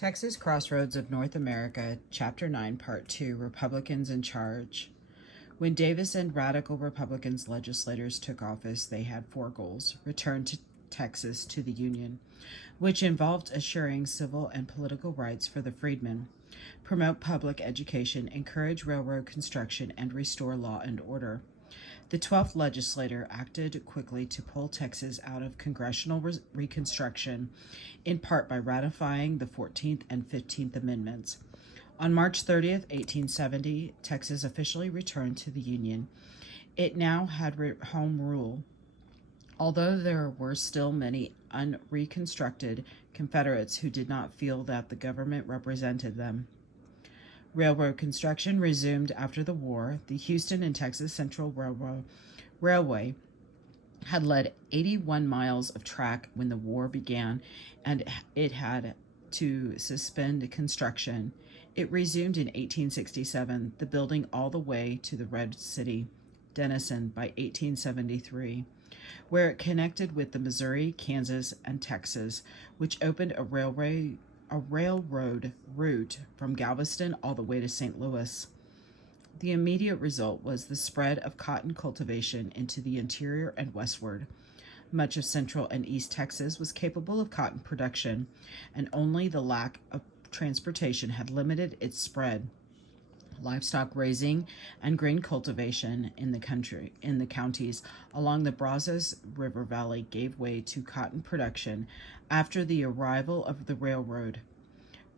Texas Crossroads of North America, Chapter 9, Part 2, Republicans in Charge. When Davis and radical Republicans legislators took office, they had four goals: return to Texas to the Union, which involved assuring civil and political rights for the freedmen, promote public education, encourage railroad construction, and restore law and order. The 12th legislature acted quickly to pull Texas out of congressional Reconstruction, in part by ratifying the 14th and 15th Amendments. On March 30th, 1870, Texas officially returned to the Union. It now had home rule, although there were still many unreconstructed Confederates who did not feel that the government represented them. Railroad construction resumed after the war. The Houston and Texas Central Railway had led 81 miles of track when the war began, and it had to suspend construction. It resumed in 1867, the building all the way to the Red City, Denison, by 1873, where it connected with the Missouri, Kansas, and Texas, which opened a railroad route from Galveston all the way to St. Louis. The immediate result was the spread of cotton cultivation into the interior and westward. Much of Central and East Texas was capable of cotton production, and only the lack of transportation had limited its spread. Livestock raising and grain cultivation in the counties along the Brazos River Valley gave way to cotton production after the arrival of the railroad.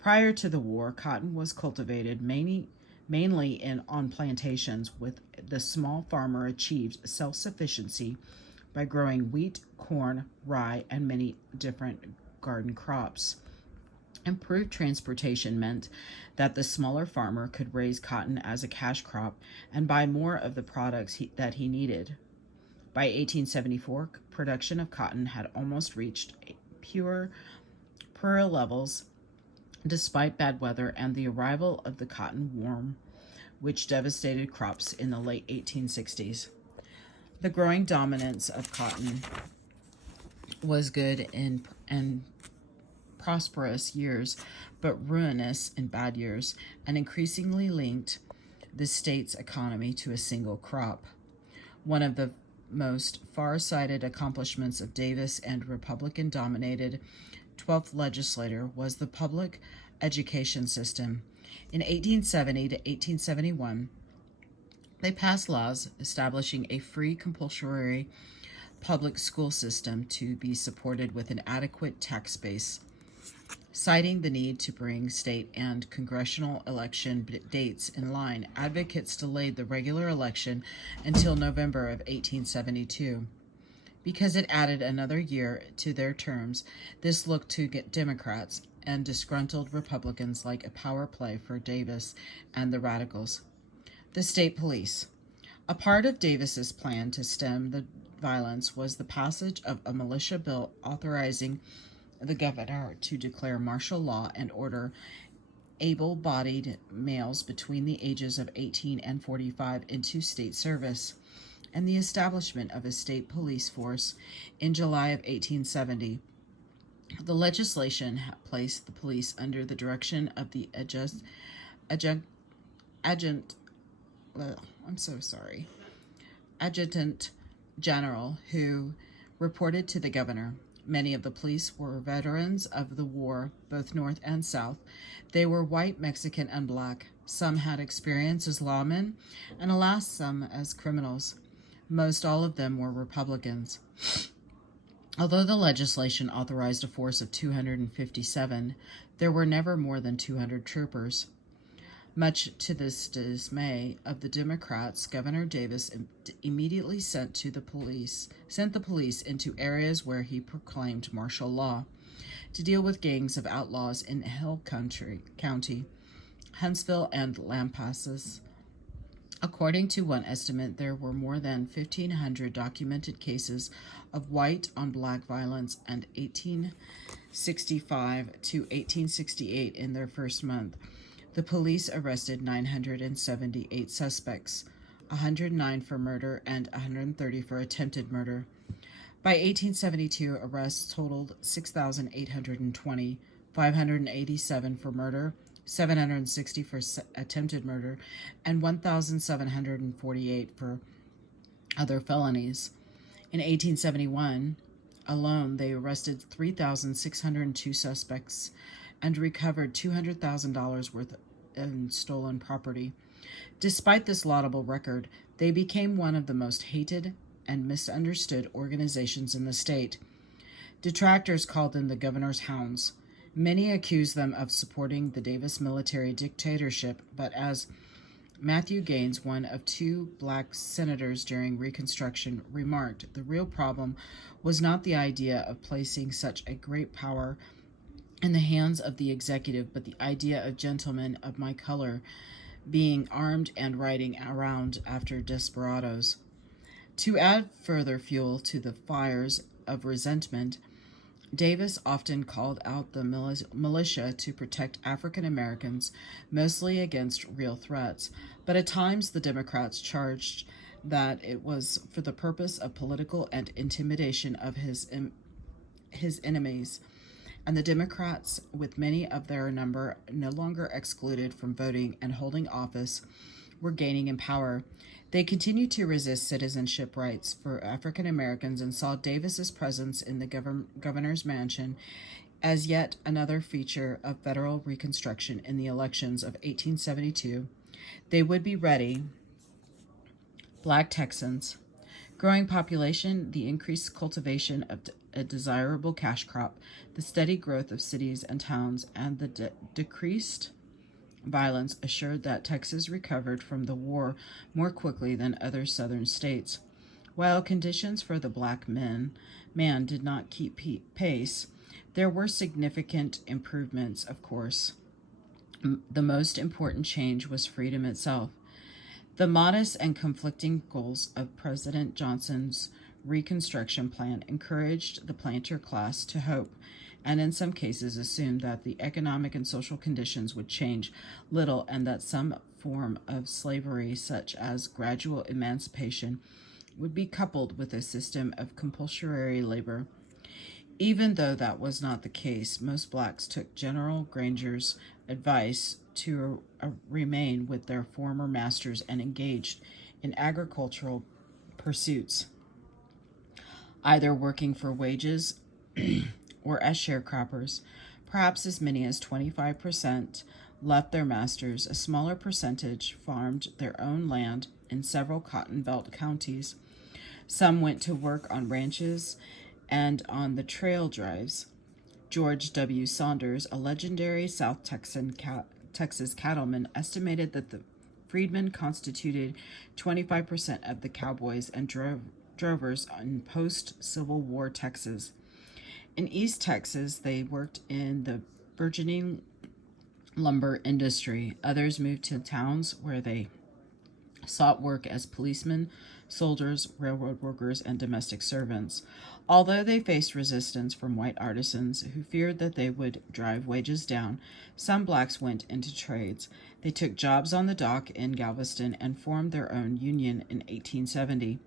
Prior to the war, cotton was cultivated mainly on plantations, with the small farmer achieved self-sufficiency by growing wheat, corn, rye, and many different garden crops. Improved transportation meant that the smaller farmer could raise cotton as a cash crop and buy more of the products that he needed. By 1874, production of cotton had almost reached pure levels, despite bad weather and the arrival of the cotton worm, which devastated crops in the late 1860s. The growing dominance of cotton was good in prosperous years, but ruinous in bad years, and increasingly linked the state's economy to a single crop. One of the most far-sighted accomplishments of Davis and Republican-dominated 12th legislature was the public education system. In 1870 to 1871, they passed laws establishing a free compulsory public school system to be supported with an adequate tax base. Citing the need to bring state and congressional election dates in line, advocates delayed the regular election until November of 1872. Because it added another year to their terms, this looked to get Democrats and disgruntled Republicans like a power play for Davis and the radicals. The state police. A part of Davis's plan to stem the violence was the passage of a militia bill authorizing the governor to declare martial law and order able-bodied males between the ages of 18 and 45 into state service, and the establishment of a state police force in July of 1870. The legislation placed the police under the direction of the adjutant general, who reported to the governor. Many of the police were veterans of the war, both North and South. They were white, Mexican, and black. Some had experience as lawmen, and alas, some as criminals. Most all of them were Republicans. Although the legislation authorized a force of 257, there were never more than 200 troopers. Much to the dismay of the Democrats, Governor Davis immediately sent the police into areas where he proclaimed martial law to deal with gangs of outlaws in Hill County, Huntsville, and Lampasas. According to one estimate, there were more than 1,500 documented cases of white on black violence and 1865 to 1868 in their first month. The police arrested 978 suspects, 109 for murder and 130 for attempted murder. By 1872, arrests totaled 6,820, 587 for murder, 760 for attempted murder, and 1,748 for other felonies. In 1871 alone, they arrested 3,602 suspects and recovered $200,000 worth in stolen property. Despite this laudable record, they became one of the most hated and misunderstood organizations in the state. Detractors called them the governor's hounds. Many accused them of supporting the Davis military dictatorship, but as Matthew Gaines, one of two black senators during Reconstruction, remarked, the real problem was not the idea of placing such a great power in the hands of the executive, but the idea of gentlemen of my color being armed and riding around after desperados. To add further fuel to the fires of resentment, Davis often called out the militia to protect African Americans, mostly against real threats, but at times the Democrats charged that it was for the purpose of political and intimidation of his enemies, and the Democrats, with many of their number no longer excluded from voting and holding office, were gaining in power. They continued to resist citizenship rights for African Americans and saw Davis's presence in the governor's mansion as yet another feature of federal Reconstruction in the elections of 1872. They would be ready. Black Texans. Growing population, the increased cultivation of a desirable cash crop, the steady growth of cities and towns, and the decreased violence assured that Texas recovered from the war more quickly than other southern states. While conditions for the black man did not keep pace, there were significant improvements, of course. The most important change was freedom itself. The modest and conflicting goals of President Johnson's Reconstruction Plan encouraged the planter class to hope, and in some cases assumed that the economic and social conditions would change little and that some form of slavery, such as gradual emancipation, would be coupled with a system of compulsory labor. Even though that was not the case, most blacks took General Granger's advice to remain with their former masters and engaged in agricultural pursuits, either working for wages or as sharecroppers. Perhaps as many as 25% left their masters. A smaller percentage farmed their own land in several Cotton Belt counties. Some went to work on ranches and on the trail drives. George W. Saunders, a legendary South Texas cattleman, estimated that the freedmen constituted 25% of the cowboys and drovers in post-Civil War Texas. In East Texas, they worked in the burgeoning lumber industry. Others moved to towns where they sought work as policemen, soldiers, railroad workers, and domestic servants. Although they faced resistance from white artisans who feared that they would drive wages down, some blacks went into trades. They took jobs on the dock in Galveston and formed their own union in 1870.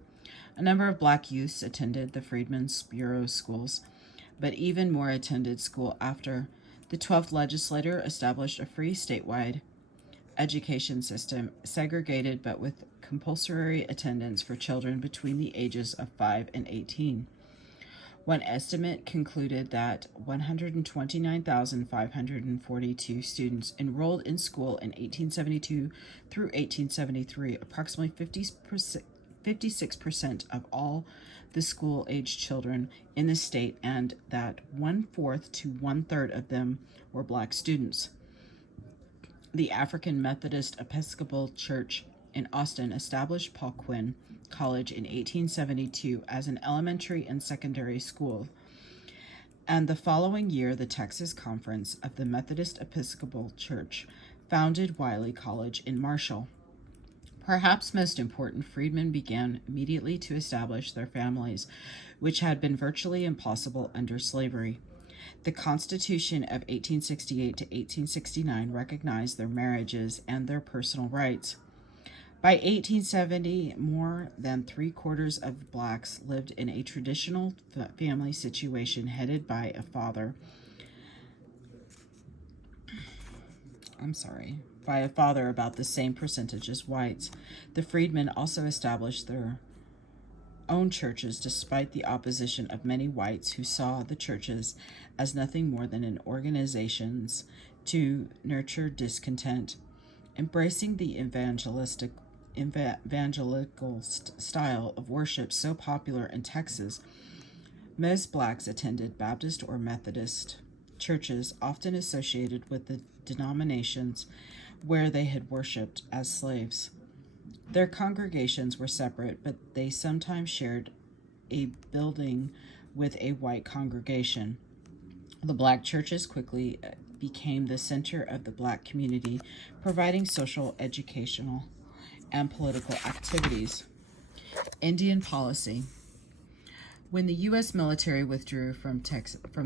A number of black youths attended the Freedmen's Bureau schools, but even more attended school after. The 12th legislature established a free statewide education system, segregated but with compulsory attendance for children between the ages of 5 and 18. One estimate concluded that 129,542 students enrolled in school in 1872 through 1873, approximately 56% of all the school-age children in the state, and that 1/4 to 1/3 of them were black students. The African Methodist Episcopal Church in Austin established Paul Quinn College in 1872 as an elementary and secondary school, and the following year the Texas Conference of the Methodist Episcopal Church founded Wiley College in Marshall. Perhaps most important, freedmen began immediately to establish their families, which had been virtually impossible under slavery. The Constitution of 1868 to 1869 recognized their marriages and their personal rights. By 1870, more than 3/4 of blacks lived in a traditional family situation headed by a father by a father about the same percentage as whites. The freedmen also established their own churches despite the opposition of many whites who saw the churches as nothing more than organizations to nurture discontent. Embracing the evangelical style of worship so popular in Texas, most blacks attended Baptist or Methodist churches, often associated with the denominations where they had worshipped as slaves. Their congregations were separate, but they sometimes shared a building with a white congregation. The black churches quickly became the center of the black community, providing social, educational, and political activities. Indian policy. When the U.S. military withdrew from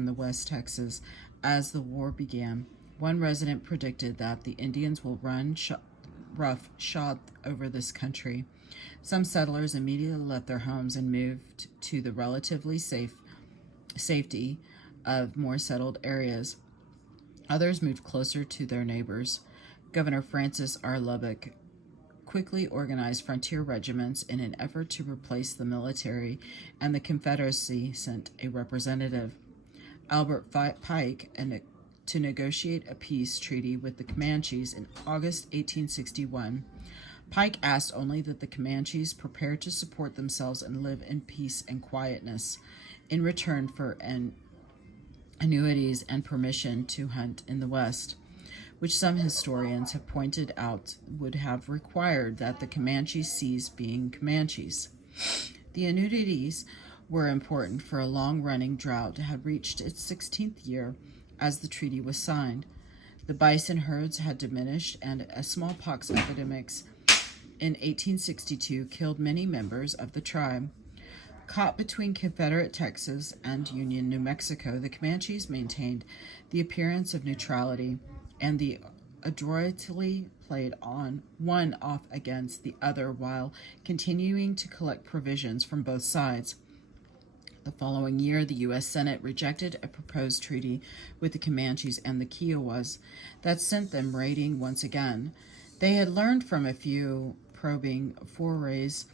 the West Texas as the war began, one resident predicted that the Indians will run roughshod over this country. Some settlers immediately left their homes and moved to the relatively safety of more settled areas. Others moved closer to their neighbors. Governor Francis R. Lubbock quickly organized frontier regiments in an effort to replace the military, and the Confederacy sent a representative, Albert Pike, to negotiate a peace treaty with the Comanches in August 1861. Pike asked only that the Comanches prepare to support themselves and live in peace and quietness in return for annuities and permission to hunt in the West, which some historians have pointed out would have required that the Comanches cease being Comanches. The annuities were important, for a long-running drought had reached its 16th year as the treaty was signed. The bison herds had diminished, and a smallpox epidemic in 1862 killed many members of the tribe. Caught between Confederate Texas and Union New Mexico, the Comanches maintained the appearance of neutrality, and they adroitly played one off against the other while continuing to collect provisions from both sides. The following year, the U.S. Senate rejected a proposed treaty with the Comanches and the Kiowas that sent them raiding once again. They had learned from a few probing forays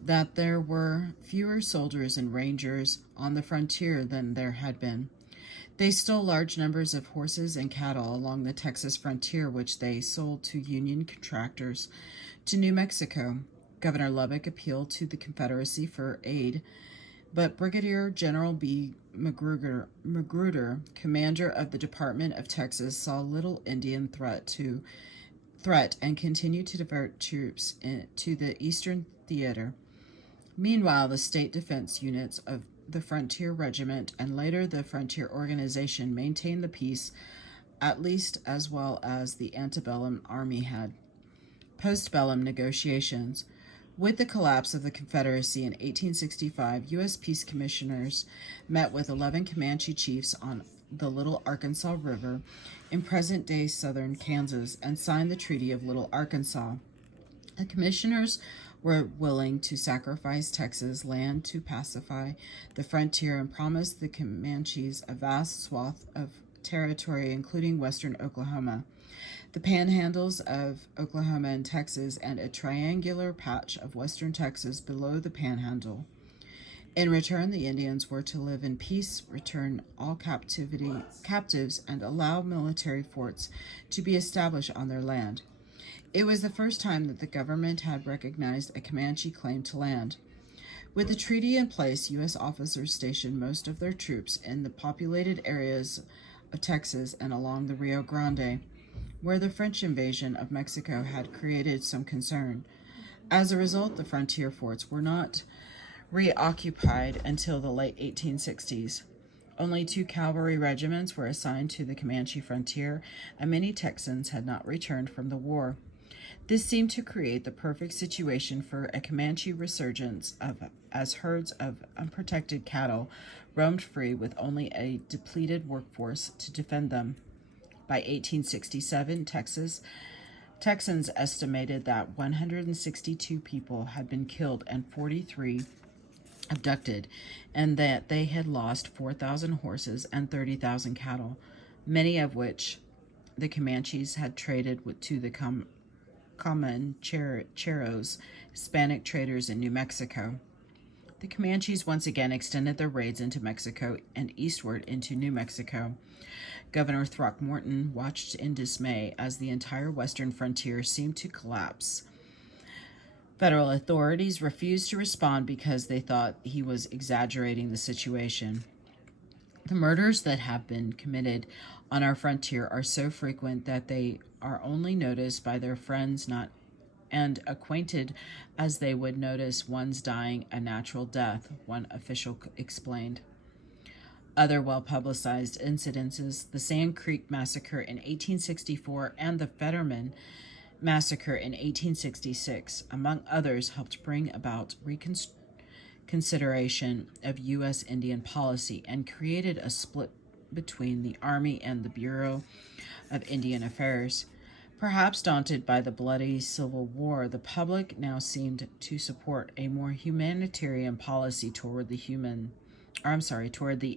that there were fewer soldiers and rangers on the frontier than there had been. They stole large numbers of horses and cattle along the Texas frontier, which they sold to Union contractors to New Mexico. Governor Lubbock appealed to the Confederacy for aid, but Brigadier General B. Magruder, commander of the Department of Texas, saw little Indian threat and continued to divert troops to the Eastern Theater. Meanwhile, the state defense units of the Frontier Regiment and later the Frontier Organization maintained the peace, at least as well as the antebellum army had. Postbellum negotiations. With the collapse of the Confederacy in 1865, U.S. peace commissioners met with 11 Comanche chiefs on the Little Arkansas River in present-day southern Kansas and signed the Treaty of Little Arkansas. The commissioners were willing to sacrifice Texas land to pacify the frontier and promised the Comanches a vast swath of territory, including western Oklahoma, the panhandles of Oklahoma and Texas, and a triangular patch of western Texas below the panhandle. In return, the Indians were to live in peace, return all captives, and allow military forts to be established on their land. It was the first time that the government had recognized a Comanche claim to land. With the treaty in place, U.S. officers stationed most of their troops in the populated areas of Texas and along the Rio Grande, where the French invasion of Mexico had created some concern. As a result, the frontier forts were not reoccupied until the late 1860s. Only 2 cavalry regiments were assigned to the Comanche frontier, and many Texans had not returned from the war. This seemed to create the perfect situation for a Comanche resurgence as herds of unprotected cattle roamed free with only a depleted workforce to defend them. By 1867, Texans estimated that 162 people had been killed and 43 abducted, and that they had lost 4,000 horses and 30,000 cattle, many of which the Comanches had traded to the Comancheros, Hispanic traders in New Mexico. The Comanches once again extended their raids into Mexico and eastward into New Mexico. Governor Throckmorton watched in dismay as the entire western frontier seemed to collapse. Federal authorities refused to respond because they thought he was exaggerating the situation. The murders that have been committed on our frontier are so frequent that they are only noticed by their friends and acquainted as they would notice one's dying a natural death, one official explained. Other well-publicized incidences, the Sand Creek Massacre in 1864 and the Fetterman Massacre in 1866, among others, helped bring about reconsideration of U.S. Indian policy and created a split between the Army and the Bureau of Indian Affairs. Perhaps daunted by the bloody Civil War, the public now seemed to support a more humanitarian policy toward the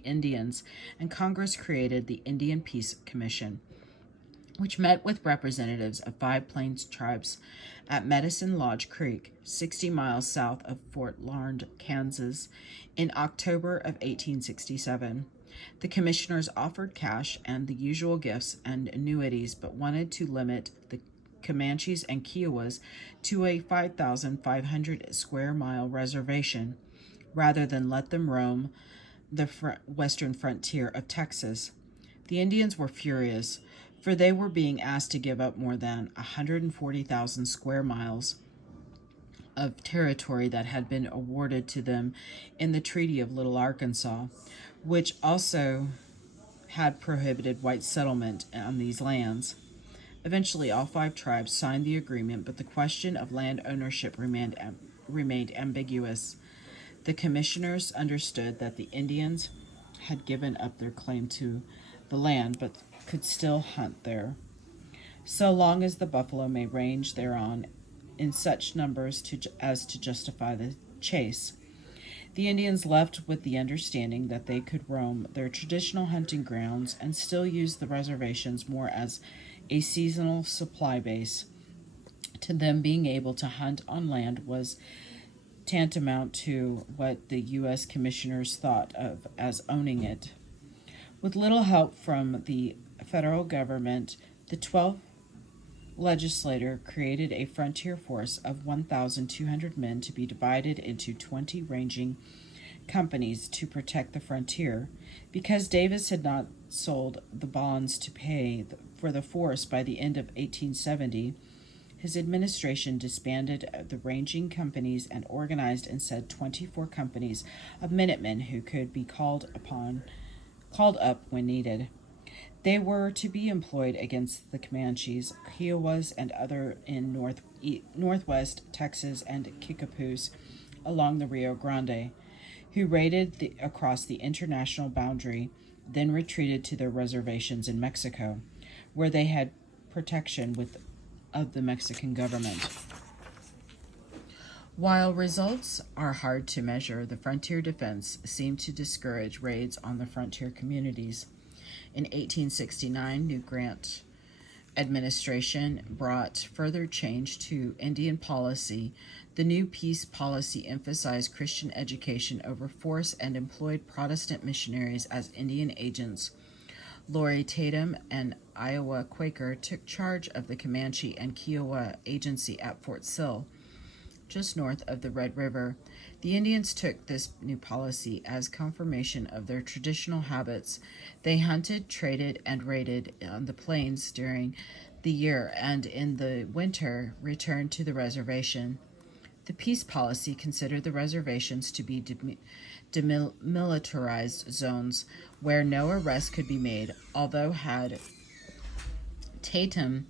Indians, and Congress created the Indian Peace Commission, which met with representatives of 5 Plains tribes at Medicine Lodge Creek, 60 miles south of Fort Larned, Kansas, in October of 1867. The commissioners offered cash and the usual gifts and annuities, but wanted to limit the Comanches and Kiowas to a 5,500 square mile reservation, rather than let them roam the western frontier of Texas. The Indians were furious, for they were being asked to give up more than 140,000 square miles of territory that had been awarded to them in the Treaty of Little Arkansas, which also had prohibited white settlement on these lands. Eventually, all 5 tribes signed the agreement, but the question of land ownership remained ambiguous. The commissioners understood that the Indians had given up their claim to the land, but could still hunt there, so long as the buffalo may range thereon in such numbers as to justify the chase. The Indians left with the understanding that they could roam their traditional hunting grounds and still use the reservations more as a seasonal supply base. To them, being able to hunt on land was tantamount to what the U.S. commissioners thought of as owning it. With little help from the federal government, the 12th legislature created a frontier force of 1,200 men to be divided into 20 ranging companies to protect the frontier. Because Davis had not sold the bonds to pay for the force by the end of 1870, his administration disbanded the ranging companies and organized and said 24 companies of Minutemen who could be called up when needed. They were to be employed against the Comanches, Kiowas, and other in northwest Texas and Kickapoos along the Rio Grande, who raided across the international boundary, then retreated to their reservations in Mexico, where they had protection of the Mexican government. While results are hard to measure, the frontier defense seemed to discourage raids on the frontier communities. In 1869, New Grant administration brought further change to Indian policy. The new peace policy emphasized Christian education over force and employed Protestant missionaries as Indian agents. Lori Tatum, an Iowa Quaker, took charge of the Comanche and Kiowa agency at Fort Sill, just north of the Red River. The Indians took this new policy as confirmation of their traditional habits. They hunted, traded, and raided on the plains during the year, and in the winter returned to the reservation. The peace policy considered the reservations to be demilitarized zones where no arrest could be made, although had Tatum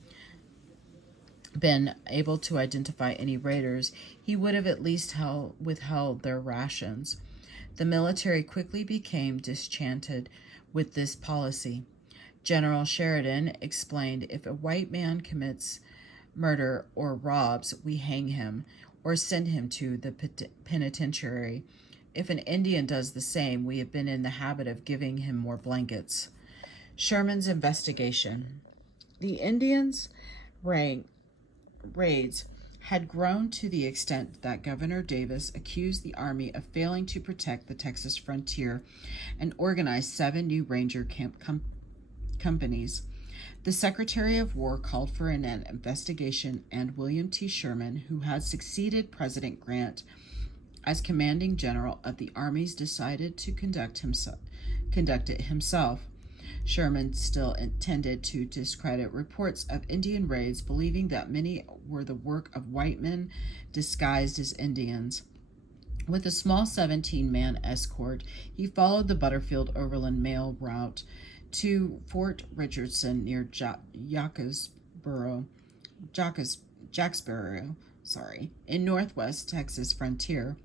been able to identify any raiders, he would have at least withheld their rations. The military quickly became disenchanted with this policy. General Sheridan explained, "If a white man commits murder or robs, we hang him or send him to the penitentiary. If an Indian does the same, we have been in the habit of giving him more blankets." Sherman's investigation. The Indians' raids had grown to the extent that Governor Davis accused the Army of failing to protect the Texas frontier and organized 7 new ranger companies. The Secretary of War called for an investigation, and William T. Sherman, who had succeeded President Grant as commanding general of the armies, decided to conduct it himself. Sherman still intended to discredit reports of Indian raids, believing that many were the work of white men disguised as Indians. With a small 17-man escort, he followed the Butterfield Overland Mail route to Fort Richardson near Jacksboro, in northwest Texas frontier.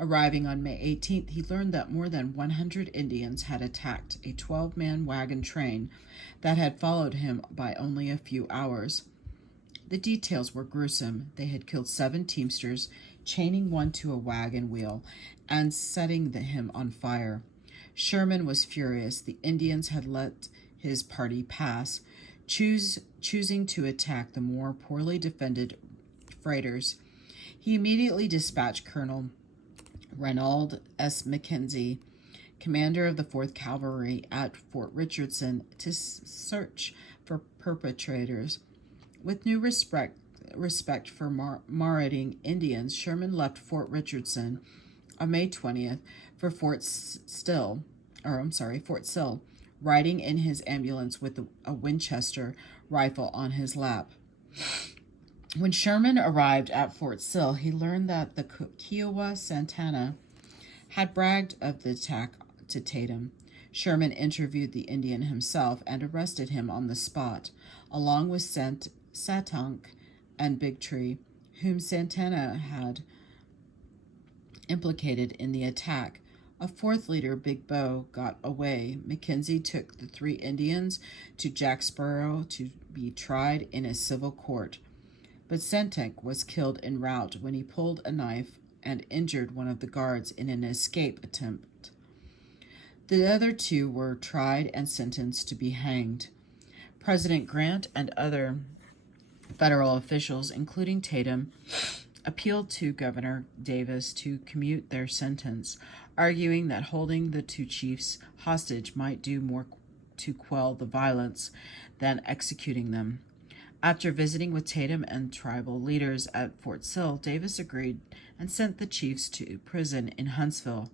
Arriving on May 18th, he learned that more than 100 Indians had attacked a 12-man wagon train that had followed him by only a few hours. The details were gruesome. They had killed 7 teamsters, chaining one to a wagon wheel and setting him on fire. Sherman was furious. The Indians had let his party pass, choosing to attack the more poorly defended freighters. He immediately dispatched Colonel Reynold S. McKenzie, commander of the 4th Cavalry at Fort Richardson, to search for perpetrators. With new respect for marauding Indians, Sherman left Fort Richardson on May 20th for Fort Sill, riding in his ambulance with a Winchester rifle on his lap. When Sherman arrived at Fort Sill, he learned that the Kiowa Santana had bragged of the attack to Tatum. Sherman interviewed the Indian himself and arrested him on the spot, along with Satonk and Big Tree, whom Santana had implicated in the attack. A 4th leader, Big Bow, got away. McKenzie took the 3 Indians to Jacksboro to be tried in a civil court. But Satonk was killed en route when he pulled a knife and injured one of the guards in an escape attempt. The other 2 were tried and sentenced to be hanged. President Grant and other federal officials, including Tatum, appealed to Governor Davis to commute their sentence, arguing that holding the 2 chiefs hostage might do more to quell the violence than executing them. After visiting with Tatum and tribal leaders at Fort Sill, Davis agreed and sent the chiefs to prison in Huntsville.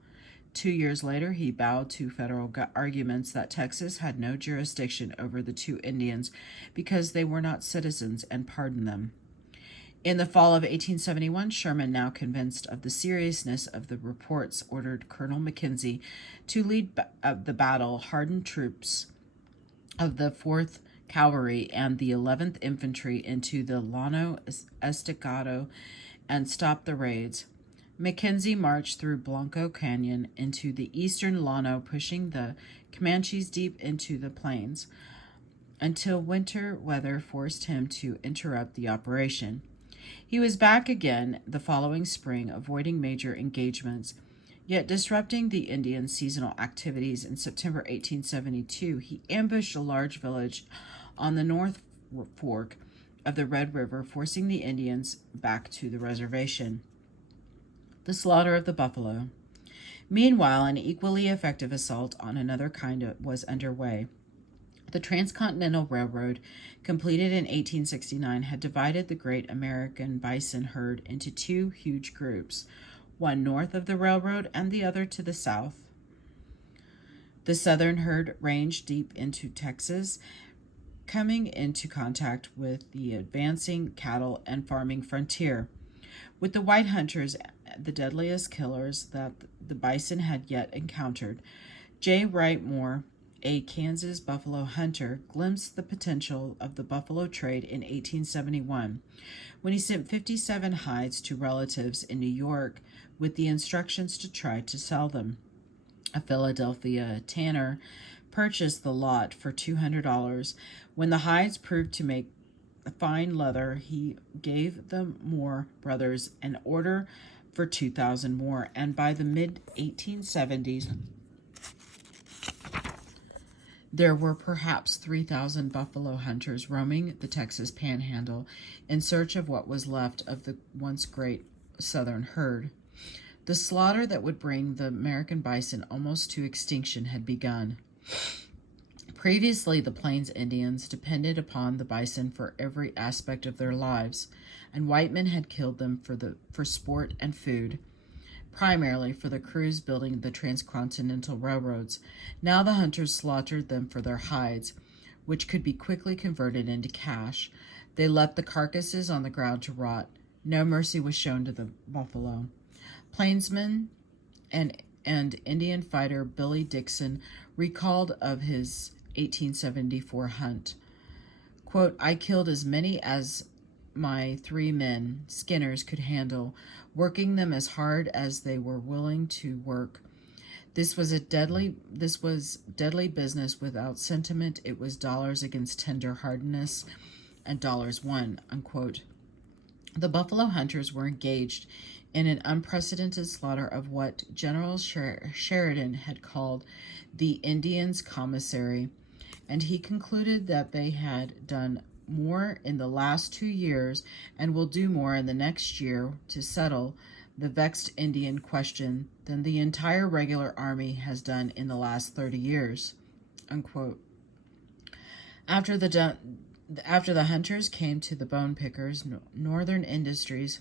2 years later, he bowed to federal arguments that Texas had no jurisdiction over the 2 Indians because they were not citizens, and pardoned them. In the fall of 1871, Sherman, now convinced of the seriousness of the reports, ordered Colonel McKenzie to lead the battle, hardened troops of the 4th Cavalry and the 11th Infantry into the Llano Estacado and stop the raids. McKenzie marched through Blanco Canyon into the eastern Llano, pushing the Comanches deep into the plains until winter weather forced him to interrupt the operation. He was back again the following spring, avoiding major engagements, yet disrupting the Indian seasonal activities. In September 1872, he ambushed a large village on the North Fork of the Red River, forcing the Indians back to the reservation. The slaughter of the buffalo. Meanwhile, an equally effective assault on another kind was underway. The Transcontinental Railroad, completed in 1869, had divided the great American bison herd into 2 huge groups, one north of the railroad and the other to the south. The southern herd ranged deep into Texas, coming into contact with the advancing cattle and farming frontier. With the white hunters, the deadliest killers that the bison had yet encountered, J. Wright Moore, a Kansas buffalo hunter, glimpsed the potential of the buffalo trade in 1871 when he sent 57 hides to relatives in New York with the instructions to try to sell them. A Philadelphia tanner purchased the lot for $200. When the hides proved to make fine leather, he gave the Moore brothers an order for 2,000 more, and by the mid-1870s, There were perhaps 3,000 buffalo hunters roaming the Texas Panhandle in search of what was left of the once great southern herd. The slaughter that would bring the American bison almost to extinction had begun. Previously, the Plains Indians depended upon the bison for every aspect of their lives, and white men had killed them for sport and food, primarily for the crews building the transcontinental railroads. Now the hunters slaughtered them for their hides, which could be quickly converted into cash. They left the carcasses on the ground to rot. No mercy was shown to the buffalo. Plainsman and Indian fighter Billy Dixon recalled of his 1874 hunt. Quote, I killed as many as my 3 men, skinners, could handle, working them as hard as they were willing to work. This was deadly business without sentiment. It was dollars against tender hardness, and dollars won, unquote. The buffalo hunters were engaged in an unprecedented slaughter of what General Sheridan had called the Indians' commissary, and he concluded that they had done more in the last 2 years and will do more in the next year to settle the vexed Indian question than the entire regular army has done in the last 30 years, unquote. After the hunters came to the bone pickers, Northern Industries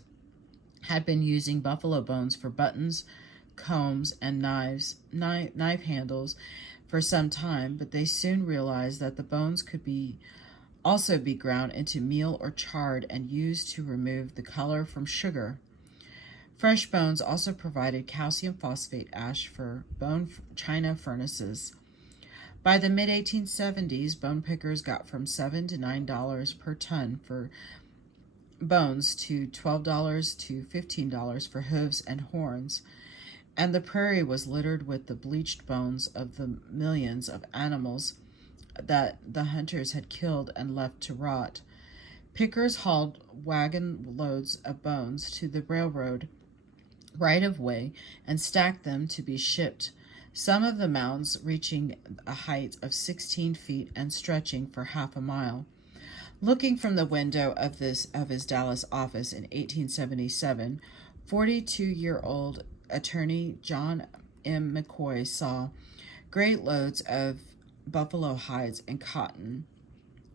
had been using buffalo bones for buttons, combs, and knife handles for some time, but they soon realized that the bones could also be ground into meal or charred and used to remove the color from sugar. Fresh bones also provided calcium phosphate ash for bone china furnaces. By the mid-1870s, bone pickers got from $7 to $9 per ton for bones to $12 to $15 for hooves and horns, and the prairie was littered with the bleached bones of the millions of animals that the hunters had killed and left to rot. Pickers hauled wagon loads of bones to the railroad right-of-way and stacked them to be shipped, some of the mounds reaching a height of 16 feet and stretching for half a mile. Looking from the window of his Dallas office in 1877, 42-year-old attorney John M. McCoy saw great loads of buffalo hides and cotton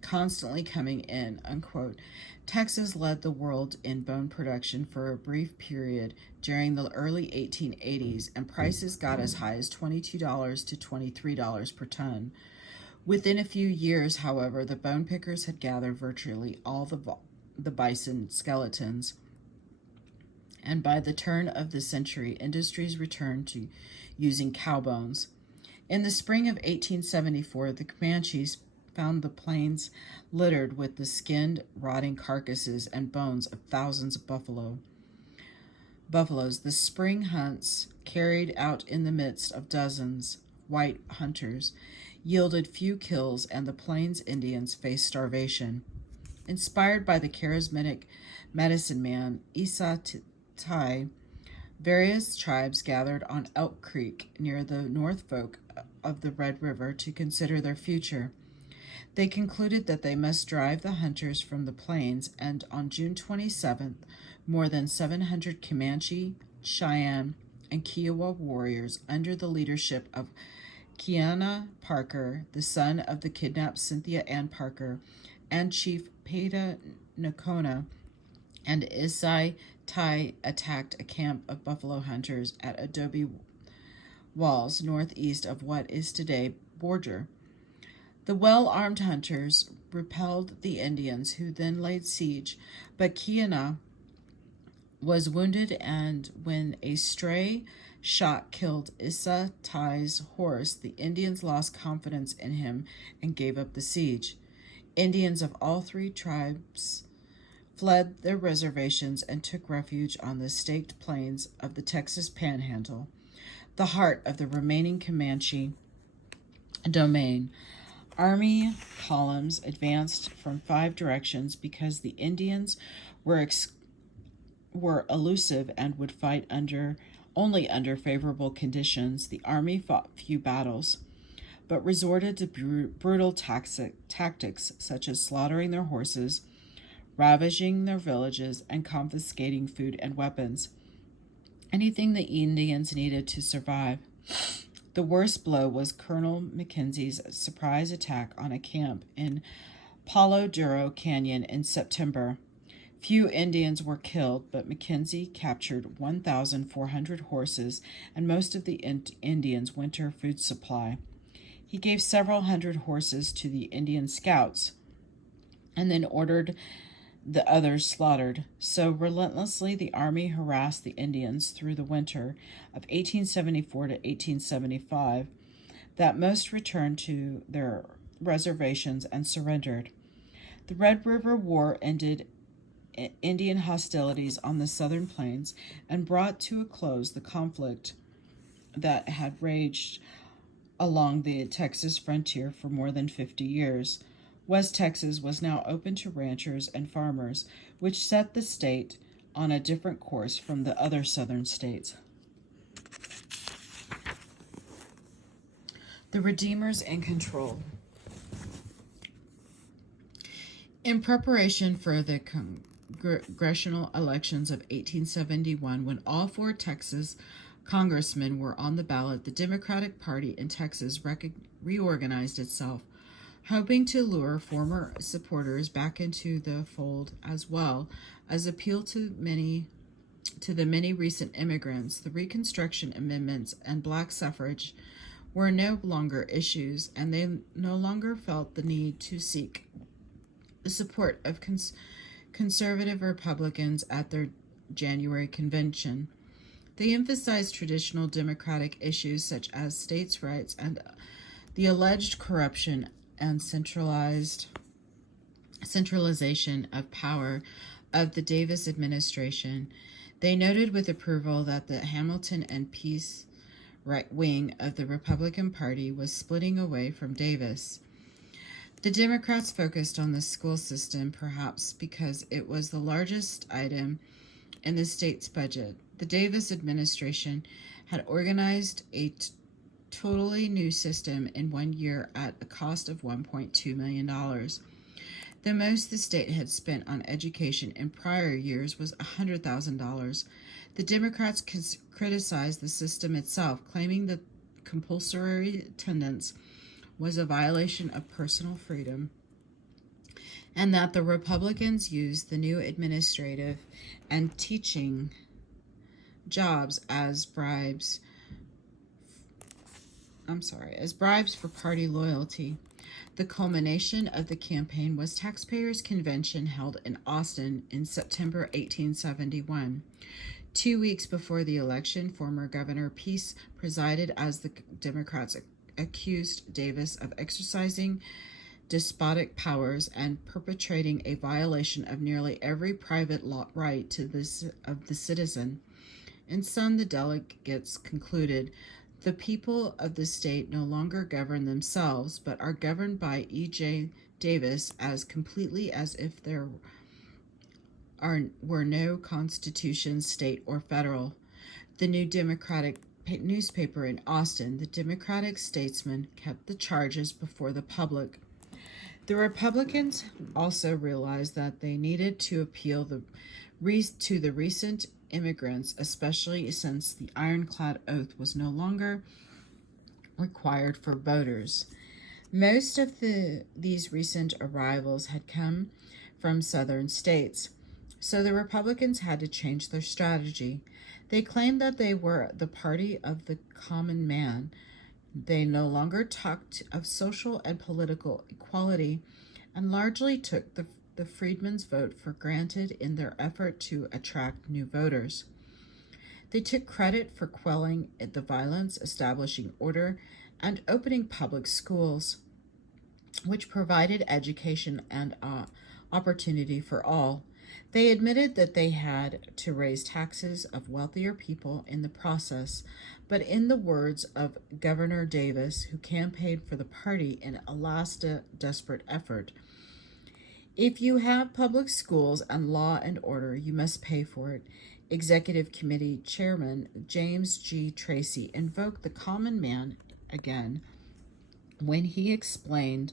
constantly coming in, unquote. Texas led the world in bone production for a brief period during the early 1880s, and prices got as high as $22 to $23 per ton. Within a few years, however, the bone pickers had gathered virtually all the bison skeletons, and by the turn of the century, industries returned to using cow bones. In the spring of 1874, the Comanches found the plains littered with the skinned, rotting carcasses and bones of thousands of buffaloes. The spring hunts, carried out in the midst of dozens white hunters, yielded few kills, and the Plains Indians faced starvation. Inspired by the charismatic medicine man Isa Tai, various tribes gathered on Elk Creek near the North Fork of the Red River to consider their future. They concluded that they must drive the hunters from the plains, and on June 27th, more than 700 Comanche, Cheyenne, and Kiowa warriors under the leadership of Kiana Parker, the son of the kidnapped Cynthia Ann Parker, and Chief Peta Nakona, and Isai Tai attacked a camp of buffalo hunters at Adobe Walls, northeast of what is today Borger. The well-armed hunters repelled the Indians, who then laid siege, but Kiana was wounded, and when a stray shot killed Issa Tai's horse, the Indians lost confidence in him and gave up the siege. Indians of all 3 tribes fled their reservations and took refuge on the staked plains of the Texas Panhandle, the heart of the remaining Comanche domain. Army columns advanced from 5 directions because the Indians were elusive and would fight only under favorable conditions. The army fought few battles. but resorted to brutal tactics such as slaughtering their horses, ravaging their villages, and confiscating food and weapons, anything the Indians needed to survive. The worst blow was Colonel Mackenzie's surprise attack on a camp in Palo Duro Canyon in September. Few Indians were killed, but Mackenzie captured 1,400 horses and most of the Indians' winter food supply. He gave several hundred horses to the Indian scouts and then ordered the others slaughtered. So relentlessly the army harassed the Indians through the winter of 1874 to 1875 that most returned to their reservations and surrendered. The Red River War ended Indian hostilities on the southern plains and brought to a close the conflict that had raged along the Texas frontier for more than 50 years. West Texas was now open to ranchers and farmers, which set the state on a different course from the other southern states. The Redeemers in control. In preparation for the congressional elections of 1871, when all 4 Texas congressmen were on the ballot, the Democratic Party in Texas reorganized itself, hoping to lure former supporters back into the fold as well as appeal to the many recent immigrants. The Reconstruction amendments and black suffrage were no longer issues, and they no longer felt the need to seek the support of conservative Republicans at their January convention. They emphasized traditional Democratic issues such as states' rights and the alleged corruption and centralization of power of the Davis administration. They noted with approval that the Hamilton and Peace right wing of the Republican Party was splitting away from Davis. The Democrats focused on the school system, perhaps because it was the largest item in the state's budget. The Davis administration had organized a totally new system in 1 year at a cost of $1.2 million. The most the state had spent on education in prior years was $100,000. The Democrats criticized the system itself, claiming that compulsory attendance was a violation of personal freedom, and that the Republicans used the new administrative and teaching jobs as bribes for party loyalty. The culmination of the campaign was taxpayers' convention held in Austin in September 1871. 2 weeks before the election, former Governor Peace presided as the Democrats accused Davis of exercising despotic powers and perpetrating a violation of nearly every private right of the citizen. In sum, the delegates concluded, the people of the state no longer govern themselves, but are governed by E.J. Davis as completely as if there were no constitution, state or federal. The new Democratic newspaper in Austin, the Democratic Statesman, kept the charges before the public. The Republicans also realized that they needed to appeal to the recent immigrants, especially since the ironclad oath was no longer required for voters. Most of these recent arrivals had come from southern states, so the Republicans had to change their strategy. They claimed that they were the party of the common man. They no longer talked of social and political equality and largely took the freedmen's vote for granted in their effort to attract new voters. They took credit for quelling the violence, establishing order, and opening public schools, which provided education and opportunity for all. They admitted that they had to raise taxes of wealthier people in the process, but in the words of Governor Davis, who campaigned for the party in a last desperate effort, if you have public schools and law and order, you must pay for it. Executive Committee Chairman James G. Tracy invoked the common man again when he explained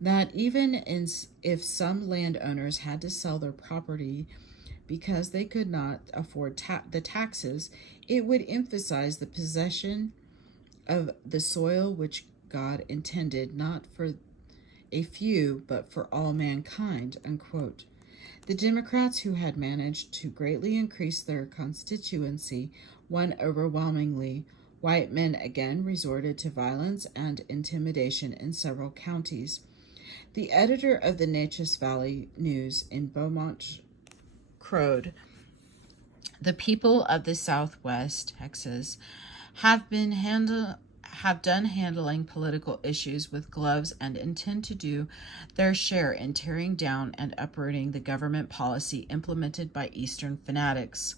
that if some landowners had to sell their property because they could not afford the taxes, it would emphasize the possession of the soil which God intended not for a few, but for all mankind, unquote. The Democrats, who had managed to greatly increase their constituency, won overwhelmingly. White men again resorted to violence and intimidation in several counties. The editor of the Neches Valley News in Beaumont crowed, "The people of the Southwest Texas have done handling political issues with gloves and intend to do their share in tearing down and uprooting the government policy implemented by Eastern fanatics."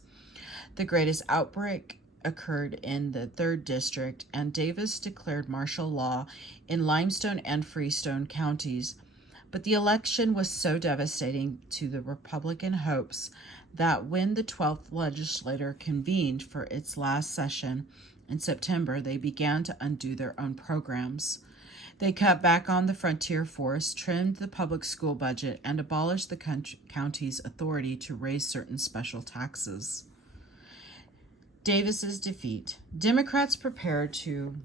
The greatest outbreak occurred in the 3rd District, and Davis declared martial law in Limestone and Freestone counties. But the election was so devastating to the Republican hopes that when the 12th legislature convened for its last session in September, they began to undo their own programs. They cut back on the frontier force, trimmed the public school budget, and abolished the county's authority to raise certain special taxes. Davis's defeat. Democrats prepared to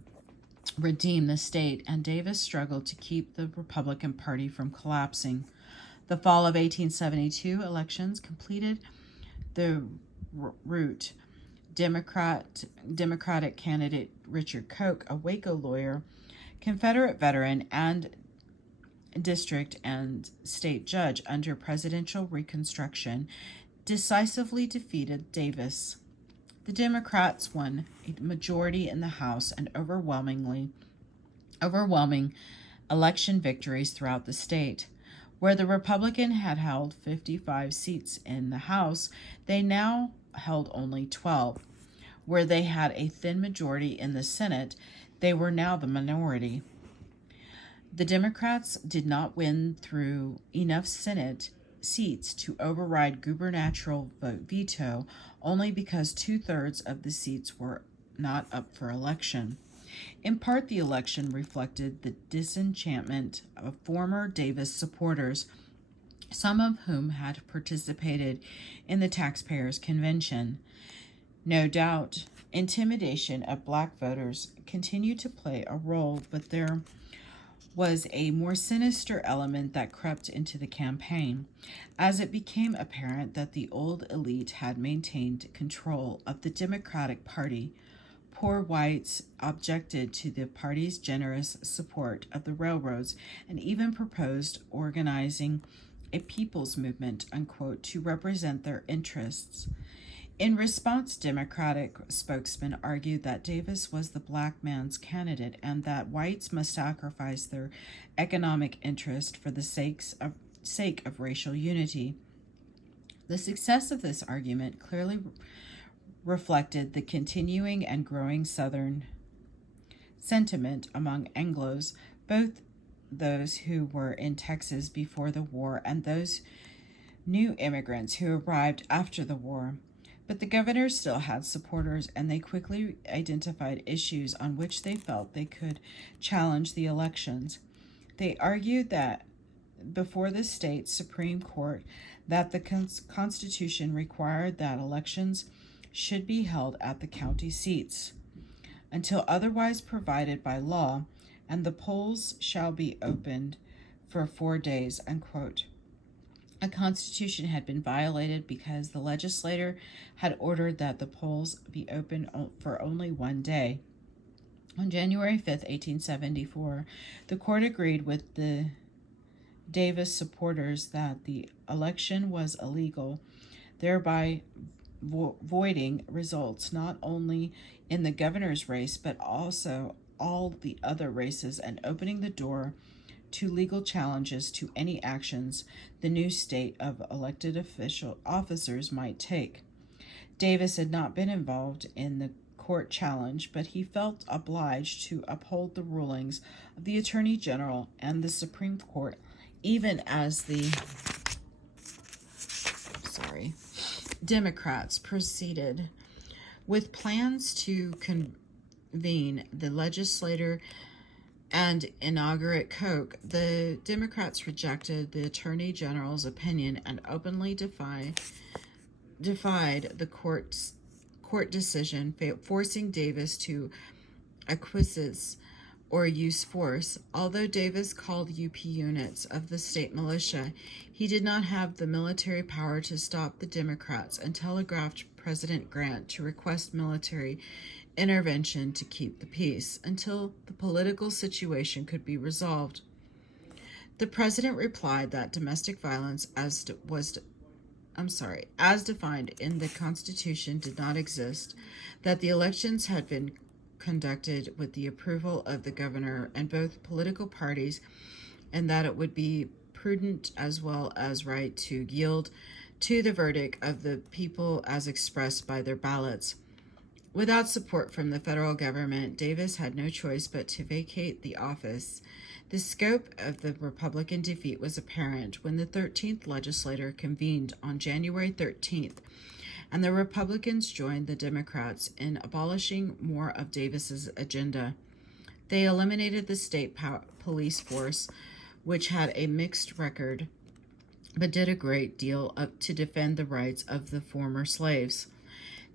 redeem the state, and Davis struggled to keep the Republican Party from collapsing. The fall of 1872 elections completed the rout. Democratic candidate Richard Koch, a Waco lawyer, Confederate veteran, and district and state judge under presidential Reconstruction, decisively defeated Davis. The Democrats won a majority in the House and overwhelming election victories throughout the state. Where the Republican had held 55 seats in the House, they now held only 12. Where they had a thin majority in the Senate, they were now the minority. The Democrats did not win through enough Senate seats to override gubernatorial veto, only because 2/3 of the seats were not up for election. In part, the election reflected the disenchantment of former Davis supporters, some of whom had participated in the Taxpayers' Convention. No doubt, intimidation of black voters continued to play a role, but there was a more sinister element that crept into the campaign, as it became apparent that the old elite had maintained control of the Democratic Party. Poor whites objected to the party's generous support of the railroads and even proposed organizing a people's movement, unquote, to represent their interests. In response, Democratic spokesmen argued that Davis was the black man's candidate and that whites must sacrifice their economic interest for the sake of racial unity. The success of this argument clearly reflected the continuing and growing Southern sentiment among Anglos, both those who were in Texas before the war and those new immigrants who arrived after the war. But the governor still had supporters, and they quickly identified issues on which they felt they could challenge the elections. They argued that before the state Supreme Court that the Constitution required that elections should be held at the county seats until otherwise provided by law, and the polls shall be opened for 4 days, unquote. A constitution had been violated because the legislature had ordered that the polls be open for only 1 day. On January 5th, 1874, the court agreed with the Davis supporters that the election was illegal, thereby voiding results not only in the governor's race but also all the other races, and opening the door to legal challenges to any actions the new state of elected officers might take. Davis had not been involved in the court challenge, but he felt obliged to uphold the rulings of the Attorney General and the Supreme Court, even as the Democrats proceeded with plans to convene the legislature and inaugurate Koch, the Democrats rejected the Attorney General's opinion and openly defied the court decision, forcing Davis to acquiesce or use force. Although Davis called UP units of the state militia, he did not have the military power to stop the Democrats and telegraphed President Grant to request military intervention to keep the peace until the political situation could be resolved. The president replied that domestic violence as defined in the Constitution did not exist, that the elections had been conducted with the approval of the governor and both political parties, and that it would be prudent as well as right to yield to the verdict of the people as expressed by their ballots. Without support from the federal government, Davis had no choice but to vacate the office. The scope of the Republican defeat was apparent when the 13th legislature convened on January 13th, and the Republicans joined the Democrats in abolishing more of Davis's agenda. They eliminated the state police force, which had a mixed record, but did a great deal to defend the rights of the former slaves.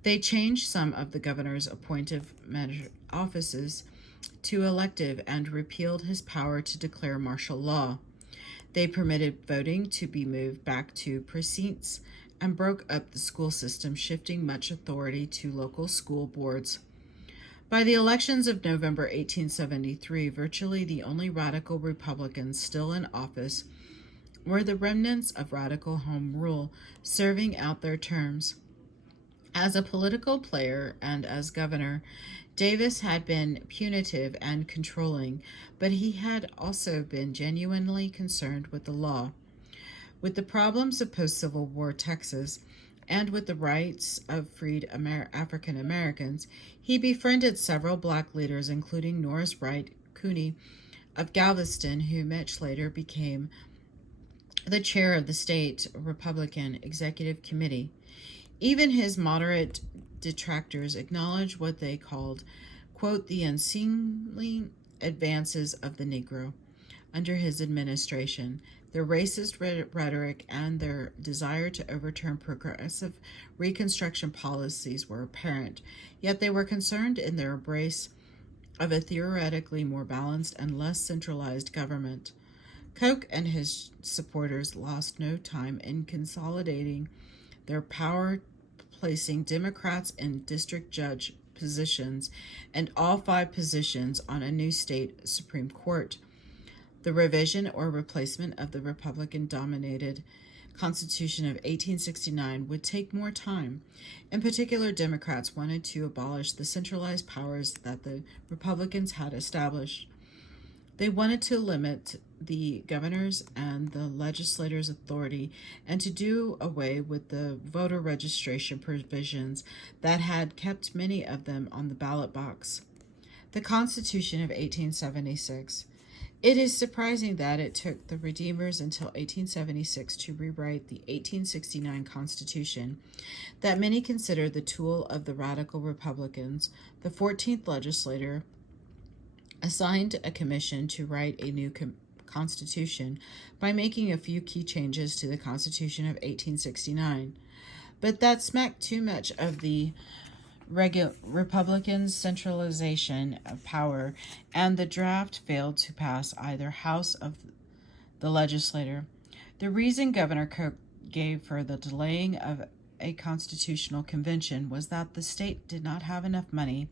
They changed some of the governor's appointive offices to elective and repealed his power to declare martial law. They permitted voting to be moved back to precincts and broke up the school system, shifting much authority to local school boards. By the elections of November 1873, virtually the only radical Republicans still in office were the remnants of radical home rule, serving out their terms. As a political player and as governor, Davis had been punitive and controlling, but he had also been genuinely concerned with the law. With the problems of post-Civil War Texas and with the rights of freed African Americans, he befriended several black leaders, including Norris Wright Cooney of Galveston, who much later became the chair of the state Republican Executive Committee. Even his moderate detractors acknowledged what they called, quote, the unseemly advances of the Negro under his administration. Their racist rhetoric and their desire to overturn progressive Reconstruction policies were apparent, yet they were concerned in their embrace of a theoretically more balanced and less centralized government. Koch and his supporters lost no time in consolidating their power, placing Democrats in district judge positions and all 5 positions on a new state Supreme Court. The revision or replacement of the Republican-dominated Constitution of 1869 would take more time. In particular, Democrats wanted to abolish the centralized powers that the Republicans had established. They wanted to limit the governor's and the legislators' authority and to do away with the voter registration provisions that had kept many of them on the ballot box. The Constitution of 1876. It is surprising that it took the Redeemers until 1876 to rewrite the 1869 Constitution, that many consider the tool of the radical Republicans. The 14th legislature assigned a commission to write a new Constitution by making a few key changes to the Constitution of 1869. But that smacked too much of the Republicans' centralization of power, and the draft failed to pass either house of the legislature. The reason Governor Koch gave for the delaying of a constitutional convention was that the state did not have enough money,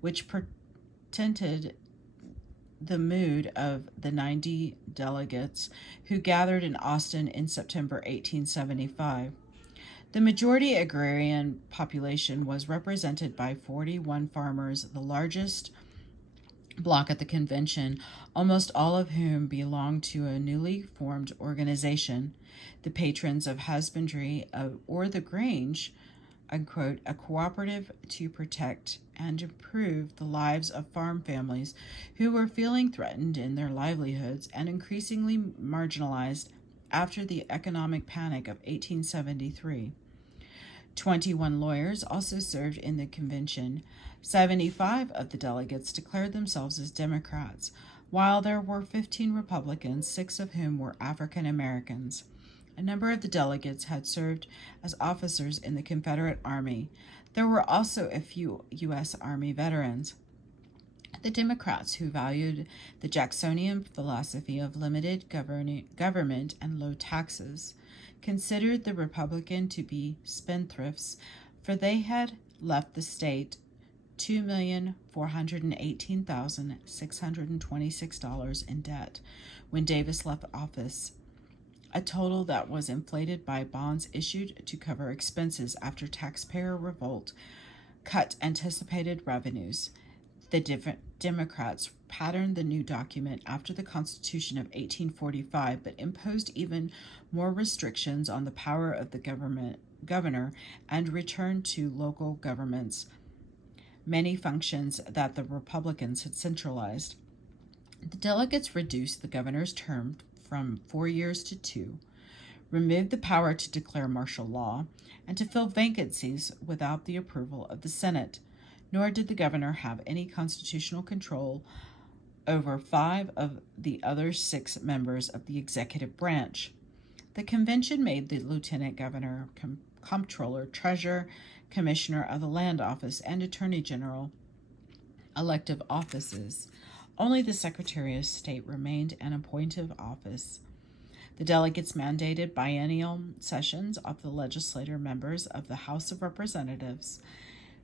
which portended the mood of the 90 delegates who gathered in Austin in September 1875. The majority agrarian population was represented by 41 farmers, the largest bloc at the convention, almost all of whom belonged to a newly formed organization, the Patrons of Husbandry or the Grange, unquote, a cooperative to protect and improve the lives of farm families who were feeling threatened in their livelihoods and increasingly marginalized after the economic panic of 1873. 21 lawyers also served in the convention. 75 of the delegates declared themselves as Democrats. While there were 15 Republicans, 6 of whom were African Americans. A number of the delegates had served as officers in the Confederate Army. There were also a few U.S. Army veterans. The Democrats, who valued the Jacksonian philosophy of limited government and low taxes, considered the Republican to be spendthrifts, for they had left the state $2,418,626 in debt when Davis left office, a total that was inflated by bonds issued to cover expenses after taxpayer revolt cut anticipated revenues. The Democrats patterned the new document after the Constitution of 1845, but imposed even more restrictions on the power of the governor and returned to local governments many functions that the Republicans had centralized. The delegates reduced the governor's term from 4 years to 2, removed the power to declare martial law, and to fill vacancies without the approval of the Senate. Nor did the governor have any constitutional control over 5 of the other 6 members of the executive branch. The convention made the lieutenant governor, comptroller, treasurer, commissioner of the land office, and attorney general elective offices. Only the Secretary of State remained an appointive office. The delegates mandated biennial sessions of the legislature. Members of the House of Representatives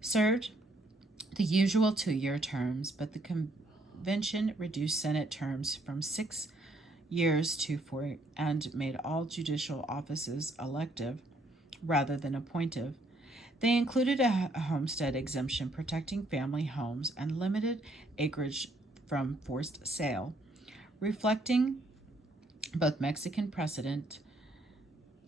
served the usual 2-year terms, but the convention reduced Senate terms from 6 years to 4 and made all judicial offices elective rather than appointive. They included a homestead exemption protecting family homes and limited acreage from forced sale. Reflecting both Mexican precedent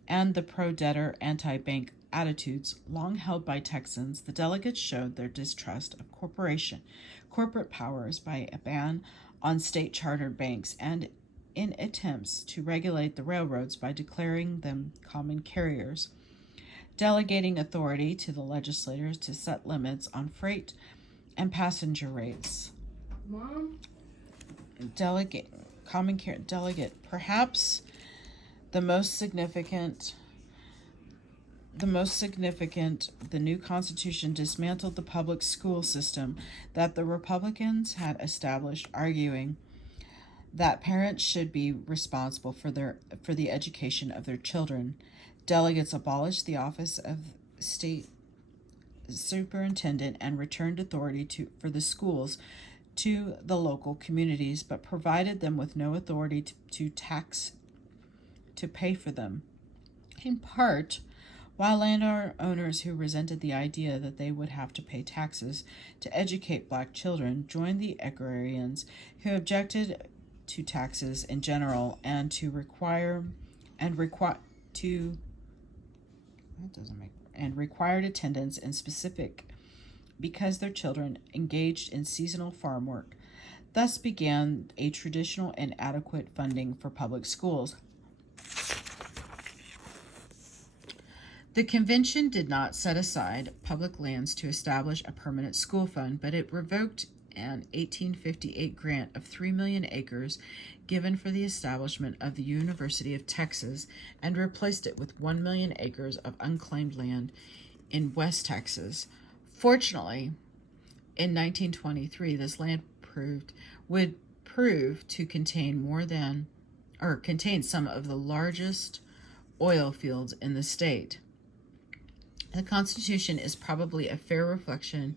and the pro-debtor, anti-bank attitudes long held by Texans, the delegates showed their distrust of corporate powers by a ban on state-chartered banks and in attempts to regulate the railroads by declaring them common carriers, delegating authority to the legislators to set limits on freight and passenger rates. Mom? Delegate, perhaps the most significant, the new Constitution dismantled the public school system that the Republicans had established, arguing that parents should be responsible for the education of their children. Delegates abolished the office of state superintendent and returned authority for the schools to the local communities, but provided them with no authority to pay for them. In part, while landowners who resented the idea that they would have to pay taxes to educate black children joined the agrarians who objected to taxes in general and required attendance in specific because their children engaged in seasonal farm work. Thus began a traditional inadequate funding for public schools. The convention did not set aside public lands to establish a permanent school fund, but it revoked an 1858 grant of 3 million acres given for the establishment of the University of Texas and replaced it with 1 million acres of unclaimed land in West Texas. Fortunately, in 1923, this land would prove to contain some of the largest oil fields in the state. The Constitution is probably a fair reflection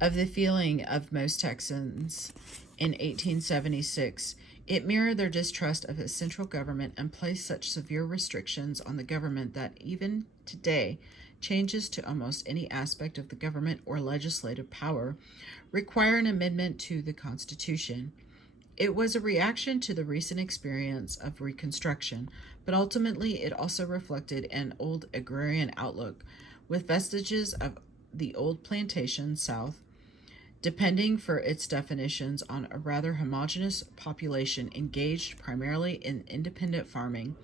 of the feeling of most Texans in 1876. It mirrored their distrust of a central government and placed such severe restrictions on the government that even today, changes to almost any aspect of the government or legislative power require an amendment to the Constitution. It was a reaction to the recent experience of Reconstruction, but ultimately it also reflected an old agrarian outlook with vestiges of the old plantation South, depending for its definitions on a rather homogeneous population engaged primarily in independent farming.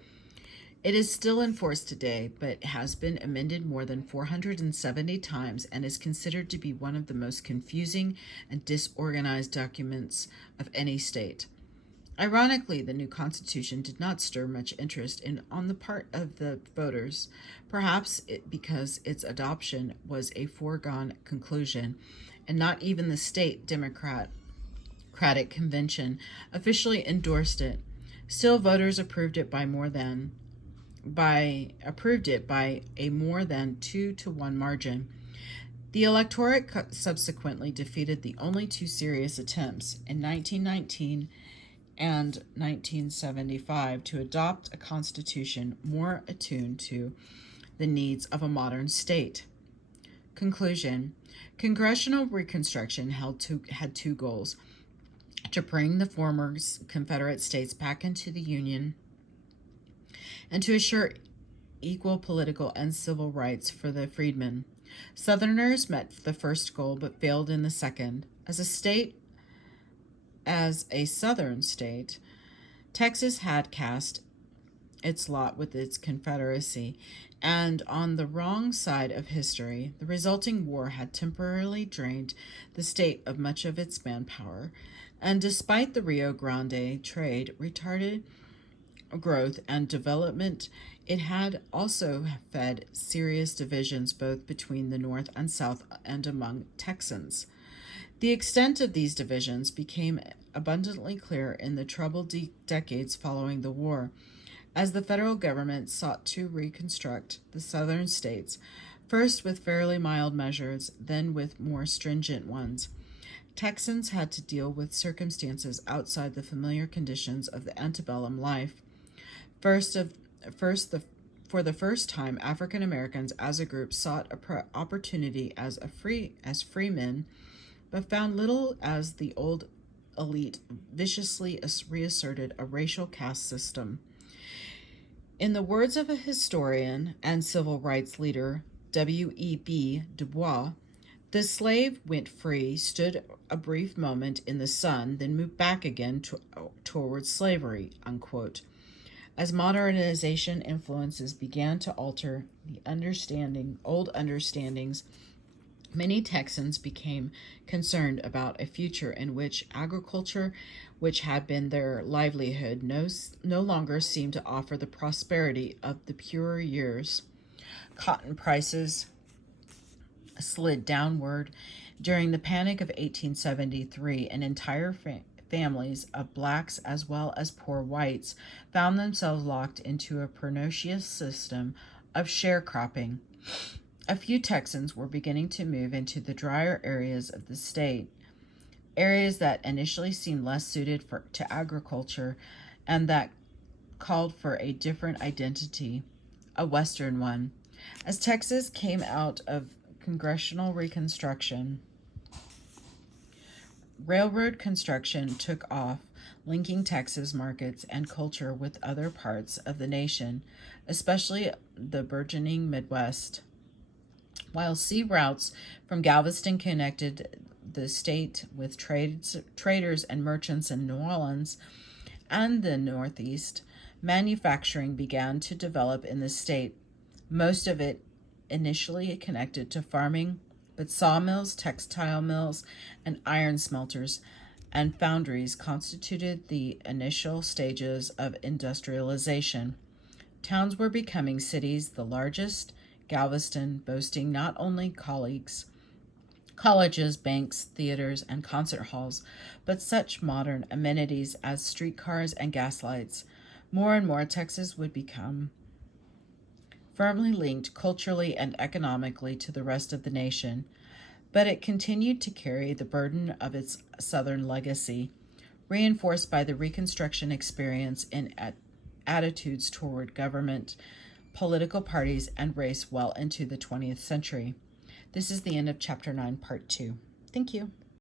It is still in force today, but has been amended more than 470 times and is considered to be one of the most confusing and disorganized documents of any state. Ironically, the new Constitution did not stir much interest on the part of the voters, perhaps because its adoption was a foregone conclusion, and not even the state Democratic Convention officially endorsed it. Still, voters approved it by a more than 2-to-1 margin. The electorate subsequently defeated the only two serious attempts in 1919 and 1975 to adopt a constitution more attuned to the needs of a modern state. Conclusion: Congressional Reconstruction had two goals: to bring the former Confederate states back into the Union and to assure equal political and civil rights for the freedmen. Southerners met the first goal but failed in the second. As a Southern state, Texas had cast its lot with its Confederacy, and on the wrong side of history, the resulting war had temporarily drained the state of much of its manpower, and despite the Rio Grande trade retarded growth and development, it had also fed serious divisions both between the North and South and among Texans. The extent of these divisions became abundantly clear in the troubled decades following the war, as the federal government sought to reconstruct the southern states, first with fairly mild measures, then with more stringent ones. Texans had to deal with circumstances outside the familiar conditions of the antebellum life. For the first time, African Americans as a group sought opportunity as freemen, but found little as the old elite viciously reasserted a racial caste system. In the words of a historian and civil rights leader, W.E.B. Du Bois, the slave went free, stood a brief moment in the sun, then moved back again towards slavery, unquote. As modernization influences began to alter the old understandings, many Texans became concerned about a future in which agriculture, which had been their livelihood, no longer seemed to offer the prosperity of the purer years. Cotton prices slid downward. During the Panic of 1873, an entire families of blacks as well as poor whites found themselves locked into a pernicious system of sharecropping. A few Texans were beginning to move into the drier areas of the state, areas that initially seemed less suited to agriculture and that called for a different identity, a Western one. As Texas came out of Congressional Reconstruction, railroad construction took off, linking Texas markets and culture with other parts of the nation, especially the burgeoning Midwest. While sea routes from Galveston connected the state with traders and merchants in New Orleans and the Northeast, manufacturing began to develop in the state, most of it initially connected to farming, but sawmills, textile mills, and iron smelters and foundries constituted the initial stages of industrialization. Towns were becoming cities, the largest, Galveston, boasting not only colleges, banks, theaters, and concert halls, but such modern amenities as streetcars and gas lights. More and more, Texas would become firmly linked culturally and economically to the rest of the nation, but it continued to carry the burden of its Southern legacy, reinforced by the Reconstruction experience in attitudes toward government, political parties, and race well into the 20th century. This is the end of Chapter 9, Part 2. Thank you.